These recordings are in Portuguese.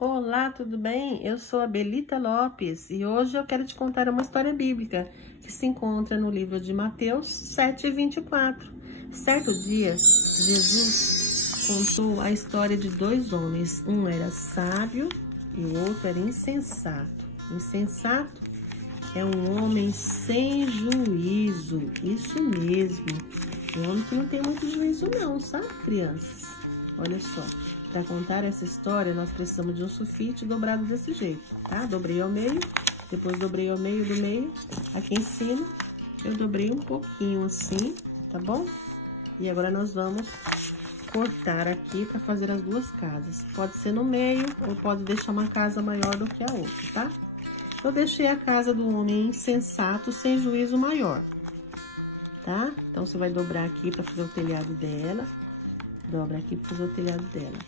Olá, tudo bem? Eu sou a Belita Lopes e hoje eu quero te contar uma história bíblica que se encontra no livro de Mateus 7:24. Certo dia, Jesus contou a história de dois homens. Um era sábio e o outro era insensato. Insensato é um homem sem juízo, isso mesmo. Um homem que não tem muito juízo não, sabe, crianças? Olha só. Para contar essa história, nós precisamos de um sulfite dobrado desse jeito, tá? Dobrei ao meio, depois dobrei ao meio do meio. Aqui em cima, eu dobrei um pouquinho assim, tá bom? E agora nós vamos cortar aqui para fazer as duas casas. Pode ser no meio ou pode deixar uma casa maior do que a outra, tá? Eu deixei a casa do homem insensato sem juízo maior, tá? Então, você vai dobrar aqui para fazer o telhado dela. Dobra aqui para fazer o telhado dela.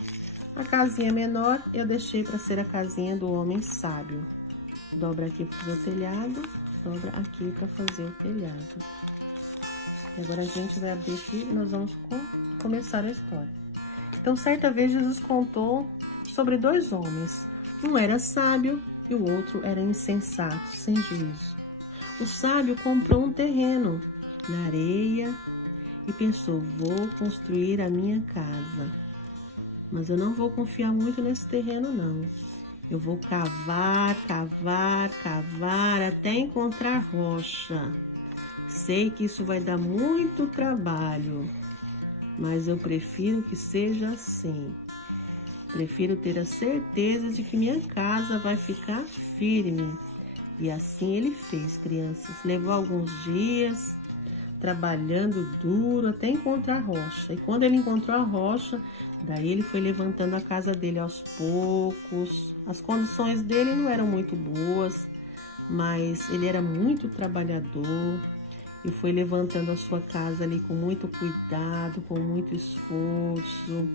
A casinha menor eu deixei para ser a casinha do homem sábio. Dobra aqui para fazer o telhado, dobra aqui para fazer o telhado. E agora a gente vai abrir aqui e nós vamos começar a história. Então, certa vez Jesus contou sobre dois homens. Um era sábio e o outro era insensato, sem juízo. O sábio comprou um terreno na areia e pensou, vou construir a minha casa. Mas eu não vou confiar muito nesse terreno, não. Eu vou cavar, cavar, cavar, até encontrar rocha. Sei que isso vai dar muito trabalho, mas eu prefiro que seja assim. Prefiro ter a certeza de que minha casa vai ficar firme. E assim ele fez, crianças. Levou alguns dias trabalhando duro até encontrar a rocha. E quando ele encontrou a rocha, daí ele foi levantando a casa dele aos poucos. As condições dele não eram muito boas, mas ele era muito trabalhador e foi levantando a sua casa ali com muito cuidado, com muito esforço.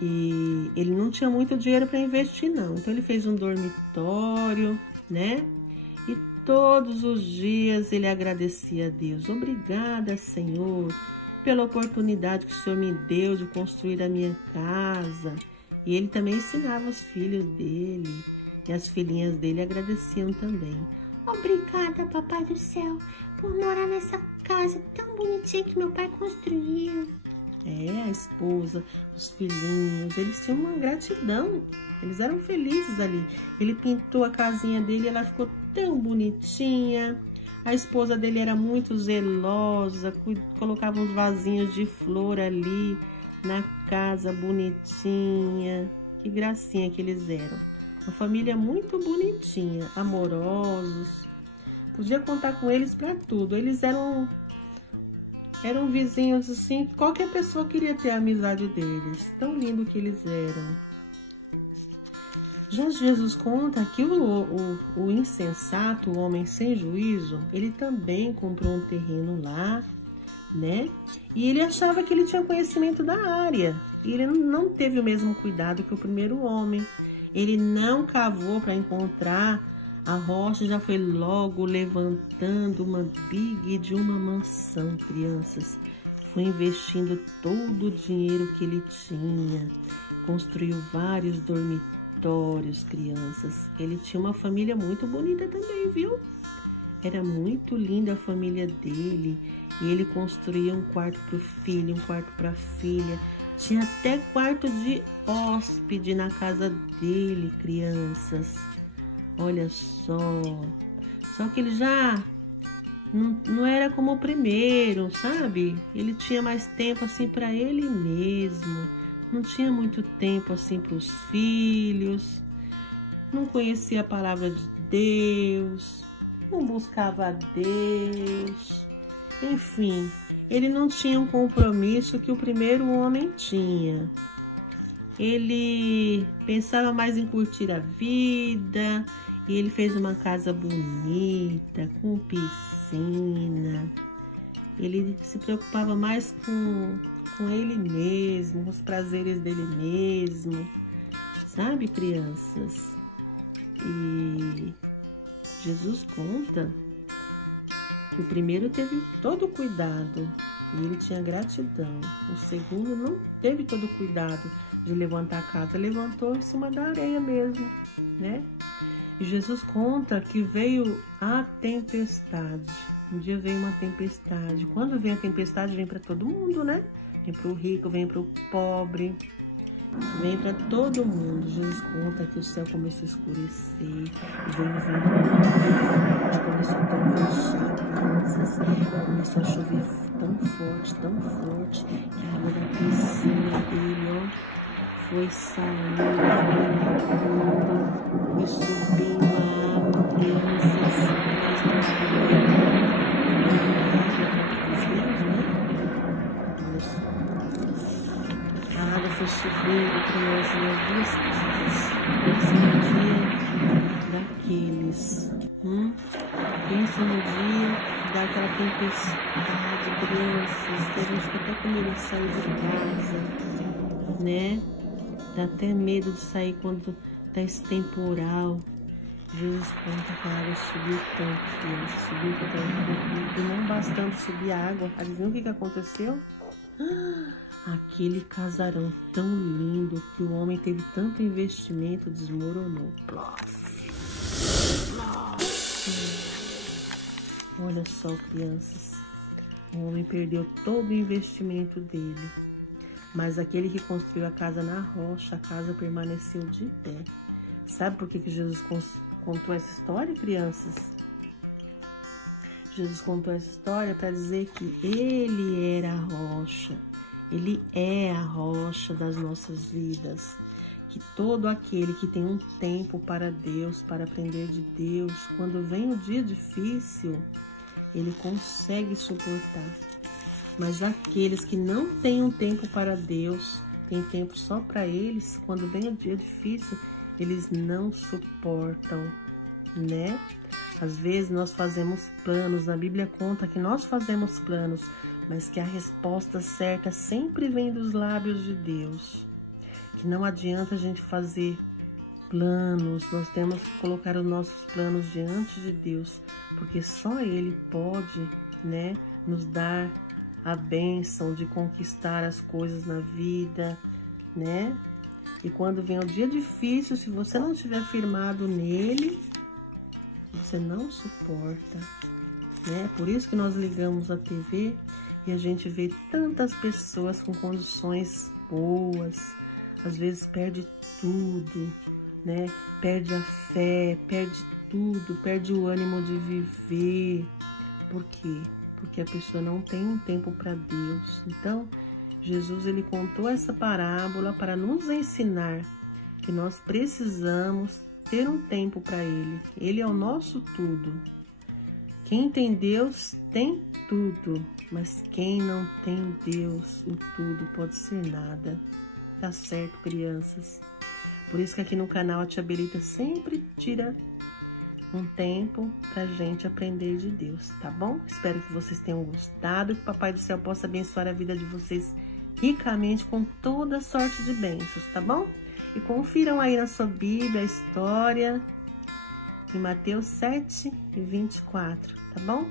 E ele não tinha muito dinheiro para investir, não. Então ele fez um dormitório, né? Todos os dias ele agradecia a Deus. Obrigada, Senhor, pela oportunidade que o Senhor me deu de construir a minha casa. E ele também ensinava os filhos dele. E as filhinhas dele agradeciam também. Obrigada, Papai do Céu, por morar nessa casa tão bonitinha que meu pai construiu. A esposa, os filhinhos, eles tinham uma gratidão. Eles eram felizes ali. Ele pintou a casinha dele e ela ficou tão bonitinha. A esposa dele era muito zelosa, colocava uns vasinhos de flor ali na casa, bonitinha. Que gracinha que eles eram. Uma família muito bonitinha, amorosos. Podia contar com eles para tudo. Eles eram vizinhos assim, qualquer pessoa queria ter a amizade deles. Tão lindo que eles eram. Já Jesus conta que o insensato, o homem sem juízo, ele também comprou um terreno lá, né? E ele achava que ele tinha conhecimento da área. E ele não teve o mesmo cuidado que o primeiro homem. Ele não cavou para encontrar a rocha, já foi logo levantando uma big de uma mansão, crianças. Foi investindo todo o dinheiro que ele tinha. Construiu vários dormitórios, crianças. Ele tinha uma família muito bonita também, viu? Era muito linda a família dele. E ele construía um quarto para o filho, um quarto para a filha. Tinha até quarto de hóspede na casa dele, crianças. Olha só. Só que ele já não era como o primeiro, sabe? Ele tinha mais tempo assim para ele mesmo. Não tinha muito tempo assim para os filhos. Não conhecia a palavra de Deus. Não buscava a Deus. Enfim, ele não tinha um compromisso que o primeiro homem tinha. Ele pensava mais em curtir a vida. E ele fez uma casa bonita, com piscina. Ele se preocupava mais com ele mesmo, com os prazeres dele mesmo. Sabe, crianças? E Jesus conta que o primeiro teve todo o cuidado e ele tinha gratidão. O segundo não teve todo o cuidado. de levantar a casa, levantou em cima da areia mesmo, né? E Jesus conta que veio a tempestade. Um dia veio uma tempestade. Quando vem a tempestade, vem para todo mundo, né? Vem para o rico, vem para o pobre, vem para todo mundo. Jesus conta que o céu começou a escurecer, veio vento, começou a ter asas, começou a chover tão forte, que a água da piscina dele, ó, foi saindo, foi subindo a água, crianças, a água foi subindo, crianças, nas duas casas. Pensa no dia daqueles. Pensa no dia daquela tempestade, crianças, que a gente fica até com medo de sair de casa, né? Dá até medo de sair quando tá esse temporal. Jesus conta que a água subiu tanto, criança, subiu tanto, e não bastante subir a água. Adivinha o que aconteceu? Aquele casarão tão lindo que o homem teve tanto investimento desmoronou. Olha só, crianças, o homem perdeu todo o investimento dele, mas aquele que construiu a casa na rocha, a casa permaneceu de pé. Sabe por que Jesus contou essa história, crianças? Jesus contou essa história para dizer que ele era a rocha. Ele é a rocha das nossas vidas, que todo aquele que tem um tempo para Deus, para aprender de Deus, quando vem o dia difícil, ele consegue suportar. Mas aqueles que não têm um tempo para Deus, têm tempo só para eles, quando vem o dia difícil, eles não suportam, né? Às vezes nós fazemos planos, a Bíblia conta que nós fazemos planos, mas que a resposta certa sempre vem dos lábios de Deus. Que não adianta a gente fazer planos, nós temos que colocar os nossos planos diante de Deus, porque só Ele pode, né, nos dar a bênção de conquistar as coisas na vida, né? E quando vem o dia difícil, se você não estiver firmado nele, você não suporta, né? Por isso que nós ligamos a TV e a gente vê tantas pessoas com condições boas, às vezes perde tudo, né? Perde a fé, perde tudo, perde o ânimo de viver. Por quê? Porque a pessoa não tem um tempo para Deus. Então, Jesus ele contou essa parábola para nos ensinar que nós precisamos ter um tempo para Ele. Ele é o nosso tudo. Quem tem Deus tem tudo, mas quem não tem Deus, o tudo pode ser nada. Tá certo, crianças? Por isso que aqui no canal a Tia Belita sempre tira um tempo pra gente aprender de Deus, tá bom? Espero que vocês tenham gostado, que o Papai do Céu possa abençoar a vida de vocês ricamente com toda sorte de bênçãos, tá bom? E confiram aí na sua Bíblia a história em Mateus 7:24, tá bom?